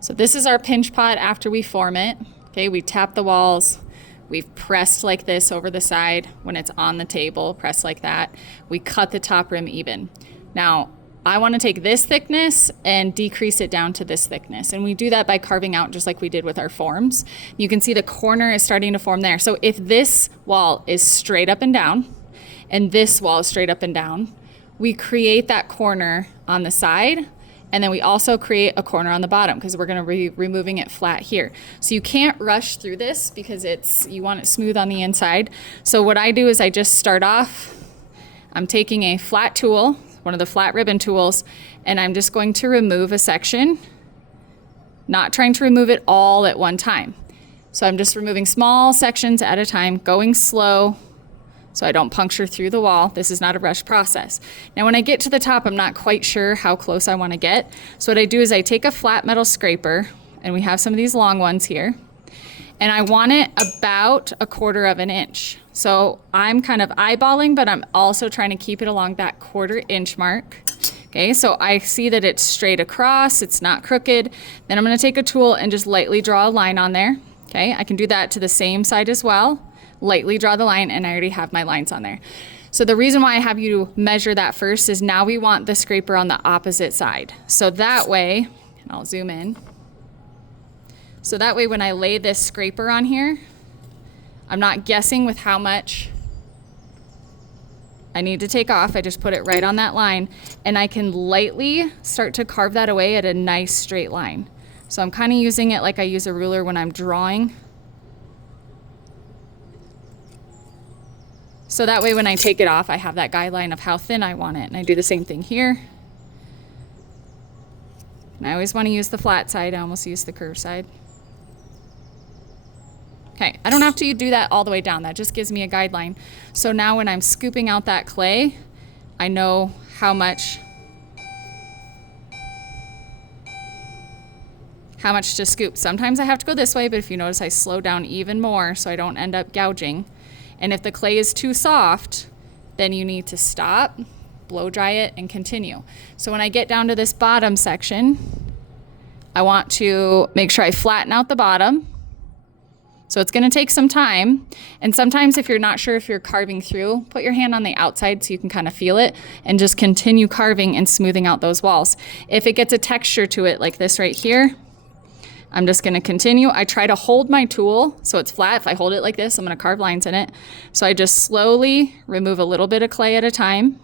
So this is our pinch pot after we form it. Okay, we tap the walls. We've pressed like this over the side when it's on the table, press like that. We cut the top rim even. Now, I want to take this thickness and decrease it down to this thickness. And we do that by carving out just like we did with our forms. You can see the corner is starting to form there. So if this wall is straight up and down, and this wall is straight up and down, we create that corner on the side, and then we also create a corner on the bottom because we're gonna be removing it flat here. So you can't rush through this because you want it smooth on the inside. So what I do is I just start off, I'm taking a flat tool, one of the flat ribbon tools, and I'm just going to remove a section, not trying to remove it all at one time. So I'm just removing small sections at a time, going slow so I don't puncture through the wall. This is not a rush process. Now when I get to the top, I'm not quite sure how close I want to get. So what I do is I take a flat metal scraper, and we have some of these long ones here, and I want it about 1/4 of an inch. So I'm kind of eyeballing, but I'm also trying to keep it along that 1/4 inch mark. Okay, so I see that it's straight across, it's not crooked. Then I'm gonna take a tool and just lightly draw a line on there. Okay, I can do that to the same side as well. Lightly draw the line, and I already have my lines on there. So the reason why I have you measure that first is now we want the scraper on the opposite side. So that way, and I'll zoom in. So that way when I lay this scraper on here, I'm not guessing with how much I need to take off. I just put it right on that line, and I can lightly start to carve that away at a nice straight line. So I'm kind of using it like I use a ruler when I'm drawing. So that way when I take it off, I have that guideline of how thin I want it. And I do the same thing here. And I always want to use the flat side. I almost use the curved side. Okay, I don't have to do that all the way down. That just gives me a guideline. So now when I'm scooping out that clay, I know how much to scoop. Sometimes I have to go this way, but if you notice, I slow down even more so I don't end up gouging. And if the clay is too soft, then you need to stop, blow dry it, and continue. So when I get down to this bottom section, I want to make sure I flatten out the bottom. So it's gonna take some time. And sometimes if you're not sure if you're carving through, put your hand on the outside so you can kind of feel it, and just continue carving and smoothing out those walls. If it gets a texture to it like this right here, I'm just gonna continue. I try to hold my tool so it's flat. If I hold it like this, I'm gonna carve lines in it. So I just slowly remove a little bit of clay at a time.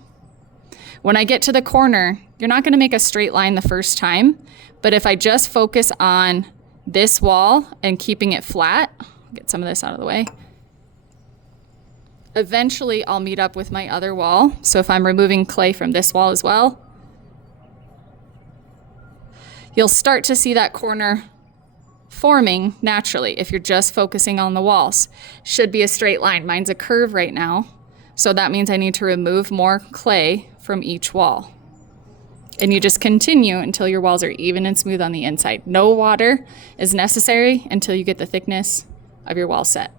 When I get to the corner, you're not gonna make a straight line the first time, but if I just focus on this wall and keeping it flat, get some of this out of the way, eventually I'll meet up with my other wall. So if I'm removing clay from this wall as well, you'll start to see that corner forming naturally if you're just focusing on the walls. Should be a straight line. Mine's a curve right now, so that means I need to remove more clay from each wall. And you just continue until your walls are even and smooth on the inside. No water is necessary until you get the thickness of your wall set.